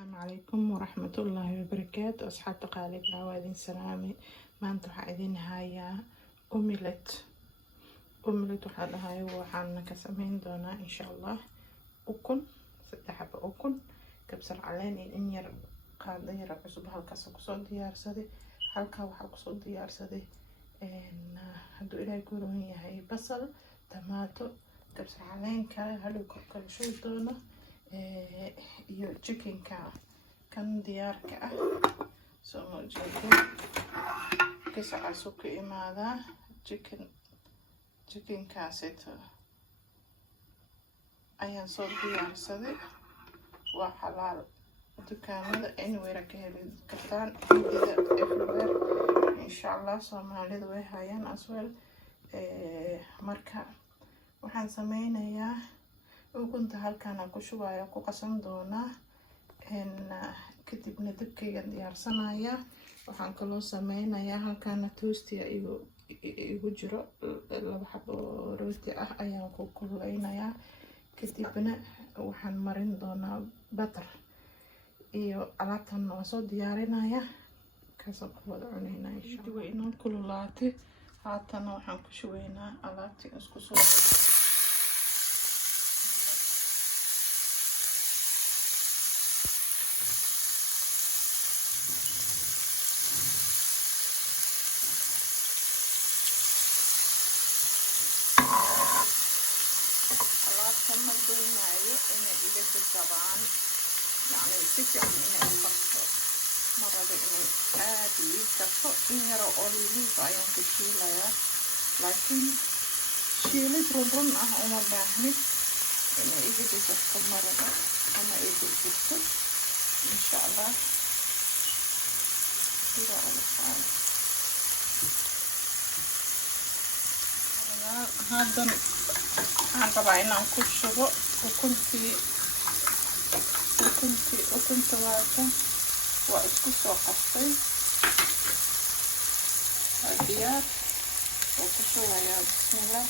السلام عليكم ورحمة الله وبركاته. أصحاب تقاليد عوادين سلامي. ما أنتو حايدين هايا أوميلت وحالها وحالنا كسمين دونا إن شاء الله. أكون سدحب أكون كبسر عليني إن ير قاعدة ير عصب هالكاسو كسود ديار سدي هالكا وحالكسود ديار سدي إن هدو إلى يقولون هاي بصل طماطو كبسر علين كا هلو كل شو دونا iyo chickenka kan diyaarka ah soo muujeedo kasacaasu ka imaadaa chickenkaasito ayaan soo diyaarsaday. waa xalaal dukaamada anywhere ka heli kartaan hindida everywhere insha Allah. Soomaalida way hayaan as well. marka waxaan sameynayaa ukunta halkaan aan ku shubayo ku qasan doonaa kadibna dabkayga diyaarsanaya. waxaan kaloo sameynayaa halkaan toastia igu jiro 2 xabo rooti ah ayaan ku kululeynayaa. kadibna waxaan marin doonaa butter iyo alaabtan waan soo diyaarinayaa kaasoo ku wada cuneynaa insha Allah. inoo kululaatay haatana waxaan ku shubeynaa alaabtii isku soo ما قلنا إن إذا تجربان يعني تجرب إن الفرصة مرة إن عادي كفو إن يرى أولي فايون كشيلة لكن شيلة ربون أما بعهني إن إذا تجرب مرة أما إذا تجرب إن شاء الله كذا على الحال. هذا waxaan rabaa inaan ku shubo ukunta waa isku soo qastay waa diyaar oo ku shubayaa. bismillah.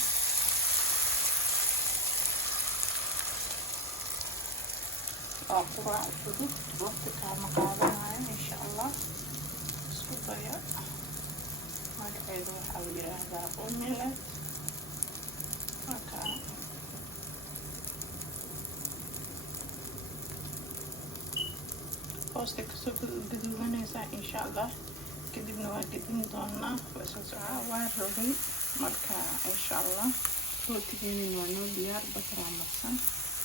waa quraac fudud waqti kaama qaadanayo insha Allah. isku daya magaceedu waxaa la yiraahdaa omelet. hoosta kasoo gaduubanaysaa insha Allah. kadibna waa gedin doonaa waa rogay marka insha Allah. rootigeena waa noo diyaar basraa marsan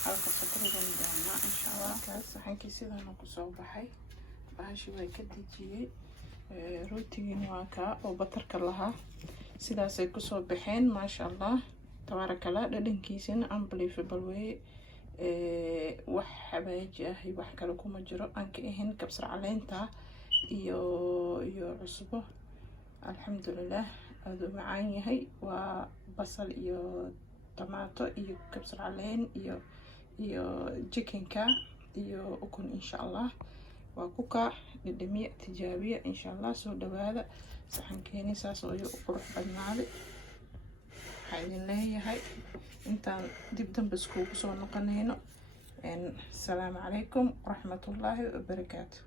halka fatrigan doonaa insha Allah. kaas saxankii sidaan ku soo baxay baashi way ka dejiyay. rootigeena waa ka oo batarka lahaa sidaas ay ku soo baxeen maasha Allah tabarakallah. dhadhankiisana unbelievable way. wax xabaaji ah wax kale kuma jiro aan ka ahayn kabsar caleenta iyo cusbo. alxamdulillah aad u macaan yahay. waa basal iyo tomato iyo kabsar caleen iyo chickenka iyo ukun insha Allah. waa ku ka dhadhamiya tijaabiya insha Allah. soo dhawaada saxankeeni saas oo u qurux badnaaday. waxaan leeyahay intaan dib dambe iskugu soo noqonayno. السلام عليكم ورحمة الله وبركاته.